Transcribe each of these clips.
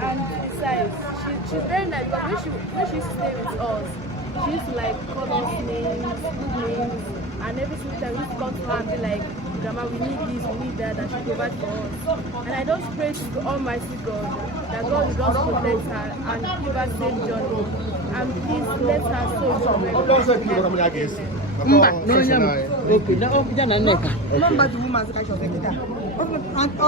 And besides, she's very nice, but when she used to stay with us, she used to like call us names, names, and every single time we used to come to her and be like, Grandma, we need this, we need that, and she provide for us. And I just pray to the Almighty God that God will just protect her and give her safe journey. And please let her soul go very well. Okay, now I'm done. Okay. Remember the woman's catch of it. And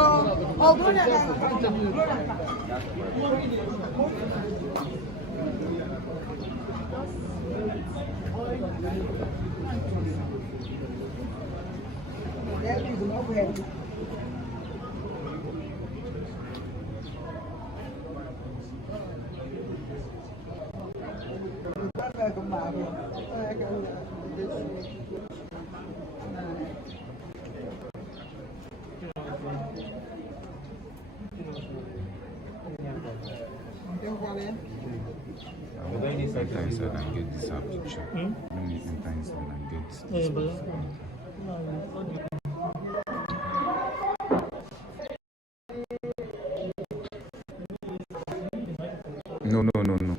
Sometimes I can get this up picture. Sometimes I can get this No.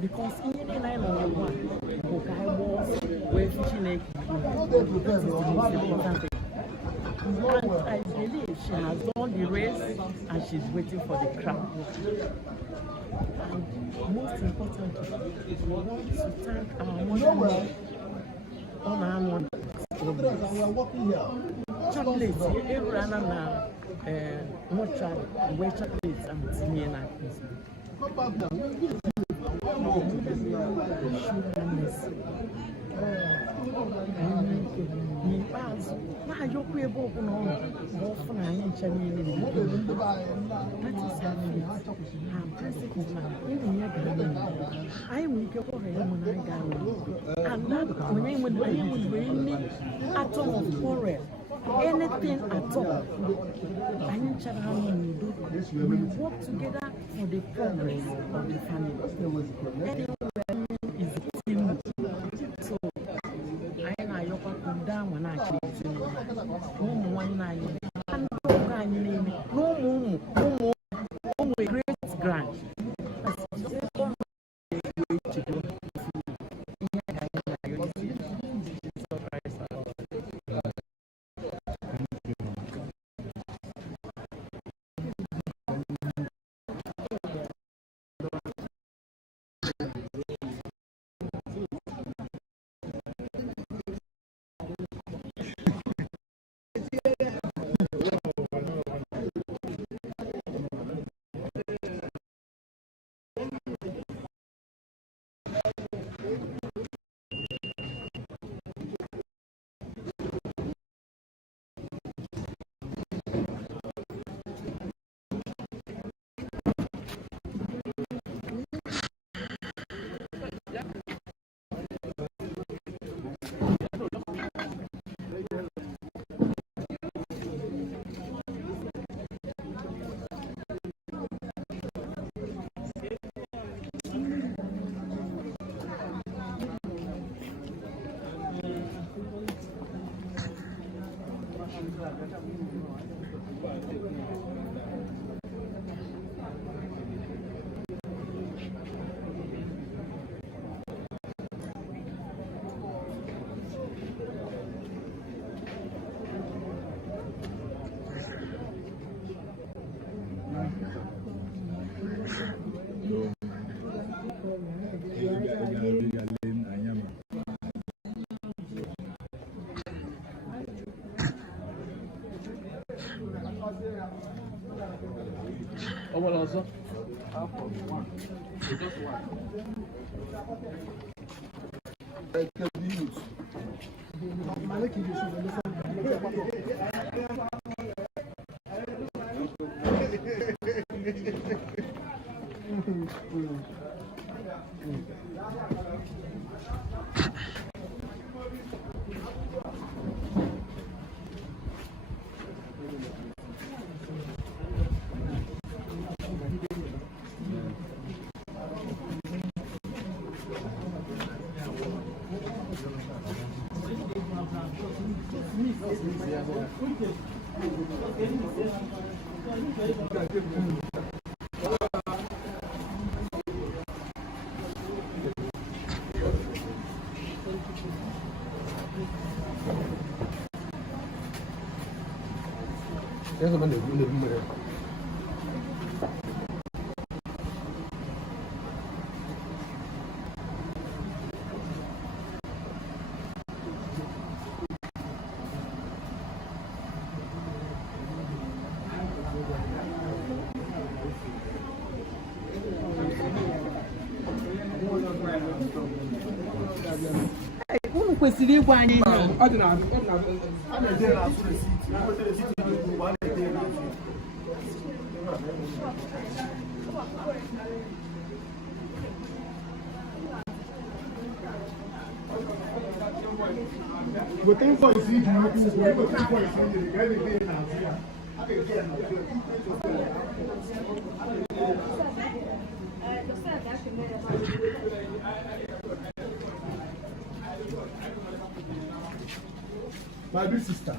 Because in the line on the one, I was where Chineke and I believe she has done the race and she's waiting for the crown. And most importantly, we want to thank our mother on our mother. Chocolates, every another mortuary, where chocolates and tea and now you're able to know often I ain't changing it. That is her principle now. I am weak for him when I got and that when I would bring me at all forest. Anything at all. I need to have we work together for the progress of the family. Anything is a team. So I and I come down when I choose one night. And no great grand. Oh, well, also. Unu kwesịrị ịgwa anyị ihe Botem foi assim, botem foi assim, ele veio na my big sister.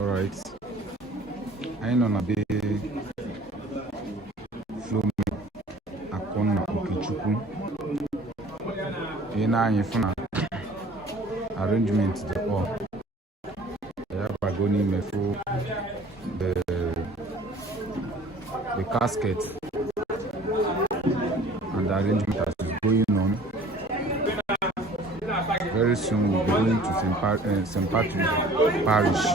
Alright. I know na be Philomena Akunna Okechukwu. Anyị funa arrangement the all. Ya bagoni mefo the casket and the arrangement as is going on. Very soon we'll be going to St. Patrick Parish.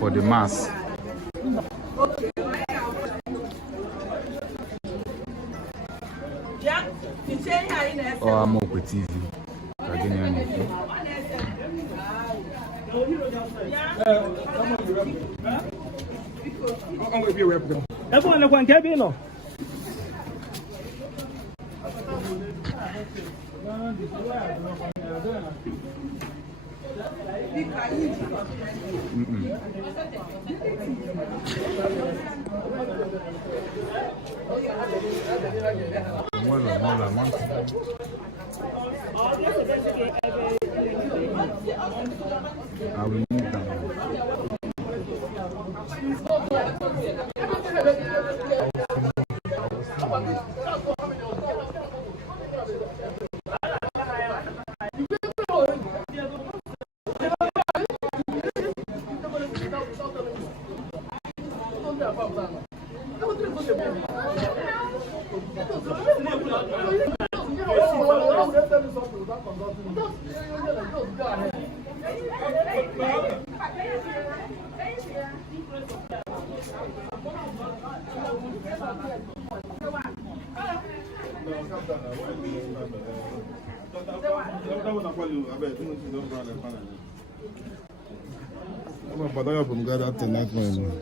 For the mass. Or I'm up with TV. Everyone, one cabin, no? Voilà, I will move down. But I have from God after night one.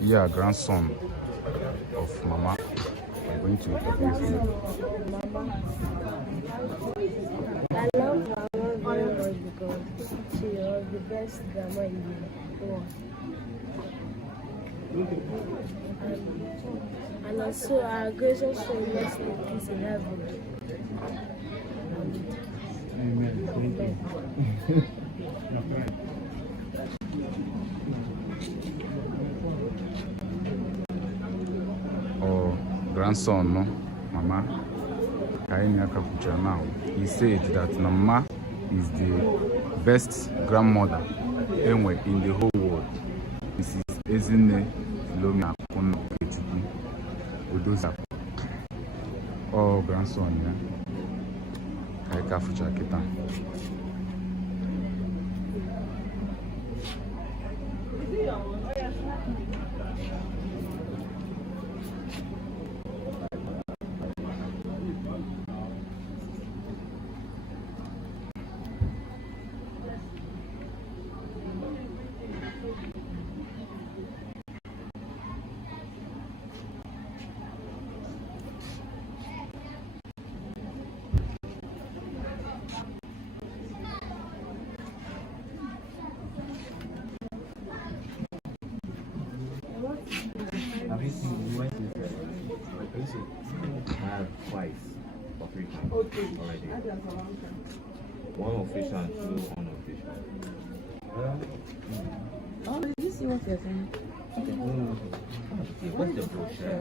Yeah, grandson of Mama. I'm going to introduce him. I love Mama very much because she was the best grandma in the world. And also our gracious soul rest in peace in heaven. Amen. Or grandson, no, Mama. Now, he said that Mama is the best grandmother anywhere in the whole world. This is Ezinne, Philomena, Akunna, Okechukwu, Odoziaku. Oh, grandson, yeah. Kaika fucha kita. Twice or 3 times already. One official and 2 unofficial. Oh, did you see what you're saying? Okay. What's the brochure?